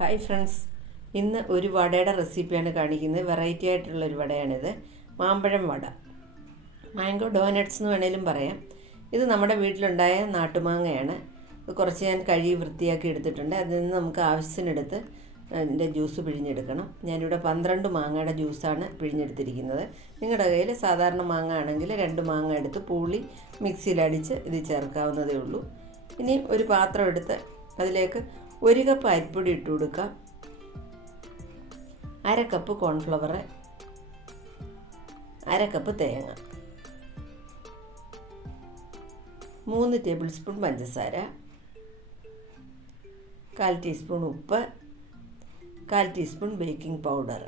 Hi friends, ഇന്ന് ഒരു വടയുടെ റെസിപ്പിയാണ് കാണിക്കുന്നത്. വെറൈറ്റി ആയിട്ടുള്ളൊരു വടയാണിത്. മാമ്പഴം വട, മാംഗോ ഡോനട്ട്സ് എന്ന് വേണേലും പറയാം. ഇത് നമ്മുടെ വീട്ടിലുണ്ടായ നാട്ടുമാങ്ങയാണ്. ഇത് കുറച്ച് ഞാൻ കഴുകി വൃത്തിയാക്കി എടുത്തിട്ടുണ്ട്. അതിൽ നിന്ന് നമുക്ക് ആവശ്യത്തിനെടുത്ത് അതിൻ്റെ ജ്യൂസ് പിഴിഞ്ഞെടുക്കണം. ഞാനിവിടെ 12 മാങ്ങയുടെ ജ്യൂസാണ് പിഴിഞ്ഞെടുത്തിരിക്കുന്നത്. നിങ്ങളുടെ കയ്യിൽ സാധാരണ മാങ്ങ ആണെങ്കിൽ 2 മാങ്ങ എടുത്ത് പൂളി മിക്സിയിലടിച്ച് ഇത് ചേർക്കാവുന്നതേ ഉള്ളൂ. ഇനി ഒരു പാത്രം എടുത്ത് അതിലേക്ക് 1 കപ്പ് അരിപ്പൊടി ഇട്ട് കൊടുക്കാം. 1/2 കപ്പ് കോൺഫ്ലവർ, 1/2 കപ്പ് തേങ്ങ, 3 ടേബിൾ സ്പൂൺ പഞ്ചസാര, 1/4 ടീസ്പൂൺ ഉപ്പ്, 1/4 ടീസ്പൂൺ ബേക്കിംഗ് പൗഡർ.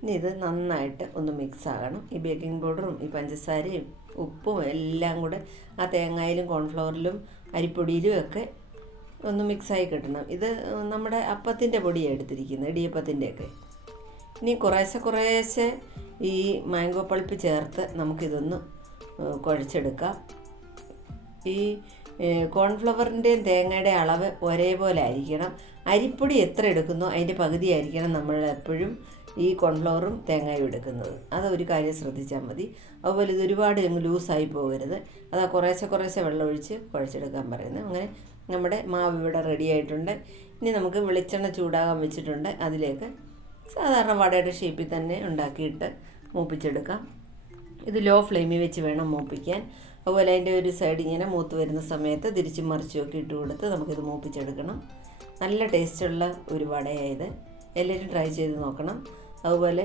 ഇനി ഇത് നന്നായിട്ട് ഒന്ന് മിക്സ് ആകണം. ഈ ബേക്കിംഗ് പൗഡറും ഈ പഞ്ചസാരയും ഉപ്പും എല്ലാം കൂടെ ആ തേങ്ങയിലും കോൺഫ്ലവറിലും അരിപ്പൊടിയിലും ഒക്കെ ഒന്ന് മിക്സായി കിട്ടണം. ഇത് നമ്മുടെ അപ്പത്തിൻ്റെ പൊടിയാണ് എടുത്തിരിക്കുന്നത്, ഇടിയപ്പത്തിൻ്റെയൊക്കെ. ഇനി കുറേശ്ശെ ഈ മാംഗോ പൾപ്പ് ചേർത്ത് നമുക്കിതൊന്ന് കുഴച്ചെടുക്കാം. ഈ കോൺഫ്ലവറിൻ്റെയും തേങ്ങയുടെ അളവ് ഒരേപോലെ ആയിരിക്കണം. അരിപ്പൊടി എത്ര എടുക്കുന്നോ അതിൻ്റെ പകുതി ആയിരിക്കണം നമ്മൾ എപ്പോഴും ഈ കോൺഫ്ലവറും തേങ്ങയും എടുക്കുന്നത്. അതൊരു കാര്യം ശ്രദ്ധിച്ചാൽ മതി. അതുപോലെ ഇത് ഒരുപാട് ലൂസായി പോകരുത്. അതാ കുറേശ്ശെ വെള്ളം ഒഴിച്ച് കുഴച്ചെടുക്കാൻ പറയുന്നത്. അങ്ങനെ നമ്മുടെ മാവ് ഇവിടെ റെഡി ആയിട്ടുണ്ട്. ഇനി നമുക്ക് വെളിച്ചെണ്ണ ചൂടാകാൻ വെച്ചിട്ടുണ്ട്. അതിലേക്ക് സാധാരണ വടയുടെ ഷേപ്പിൽ തന്നെ ഉണ്ടാക്കിയിട്ട് മൂപ്പിച്ചെടുക്കാം. ഇത് ലോ ഫ്ലെയിമിൽ വെച്ച് വേണം മൂപ്പിക്കാൻ. അതുപോലെ അതിൻ്റെ ഒരു സൈഡ് ഇങ്ങനെ മൂത്ത് വരുന്ന സമയത്ത് തിരിച്ചും മറിച്ചും ഒക്കെ ഇട്ട് കൊടുത്ത് നമുക്കിത് മൂപ്പിച്ചെടുക്കണം. നല്ല ടേസ്റ്റുള്ള ഒരു വടയായത്. എല്ലാവരും ട്രൈ ചെയ്ത് നോക്കണം. അതുപോലെ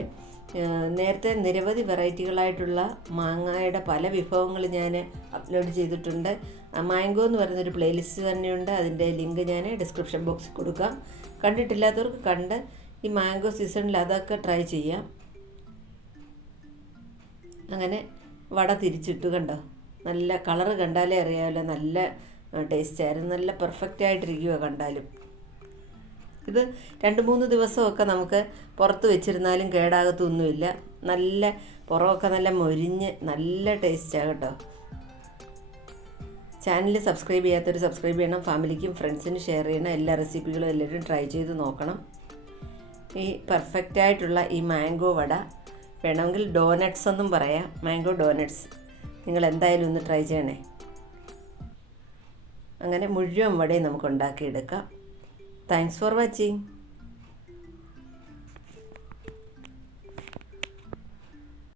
നേരത്തെ നിരവധി വെറൈറ്റികളായിട്ടുള്ള മാങ്ങയുടെ പല വിഭവങ്ങൾ ഞാൻ അപ്ലോഡ് ചെയ്തിട്ടുണ്ട്. മാംഗോ എന്ന് പറയുന്നൊരു പ്ലേലിസ്റ്റ് തന്നെയുണ്ട്. അതിൻ്റെ ലിങ്ക് ഞാൻ ഡിസ്ക്രിപ്ഷൻ ബോക്സിൽ കൊടുക്കാം. കണ്ടിട്ടില്ലാത്തവർക്ക് കണ്ട് ഈ മാംഗോ സീസണിൽ അതൊക്കെ ട്രൈ ചെയ്യാം. അങ്ങനെ വട തിരിച്ചിട്ടു, കണ്ടോ? നല്ല കളറ് കണ്ടാലേ അറിയാമല്ലോ, നല്ല ടേസ്റ്റായിരുന്നു. നല്ല പെർഫെക്റ്റ് ആയിട്ടിരിക്കുക കണ്ടാലും. ഇത് 2-3 ദിവസമൊക്കെ നമുക്ക് പുറത്ത് വെച്ചിരുന്നാലും കേടാകത്തൊന്നുമില്ല. നല്ല പുറമൊക്കെ നല്ല മൊരിഞ്ഞ് നല്ല ടേസ്റ്റാണ് കേട്ടോ. ചാനൽ സബ്സ്ക്രൈബ് ചെയ്യാത്തവർ സബ്സ്ക്രൈബ് ചെയ്യണം. ഫാമിലിക്കും ഫ്രണ്ട്സിനും ഷെയർ ചെയ്യണം. എല്ലാ റെസിപ്പികളും എല്ലാവരും ട്രൈ ചെയ്ത് നോക്കണം. ഈ പെർഫെക്റ്റായിട്ടുള്ള ഈ മാംഗോ വട, വേണമെങ്കിൽ ഡോനട്ട്സ് എന്നും പറയാം, മാംഗോ ഡോനട്ട്സ്. നിങ്ങൾ എന്തായാലും ഒന്ന് ട്രൈ ചെയ്യണേ. അങ്ങനെ മുഴുവൻ വടയും നമുക്ക് ഉണ്ടാക്കിയെടുക്കാം. Thanks for watching.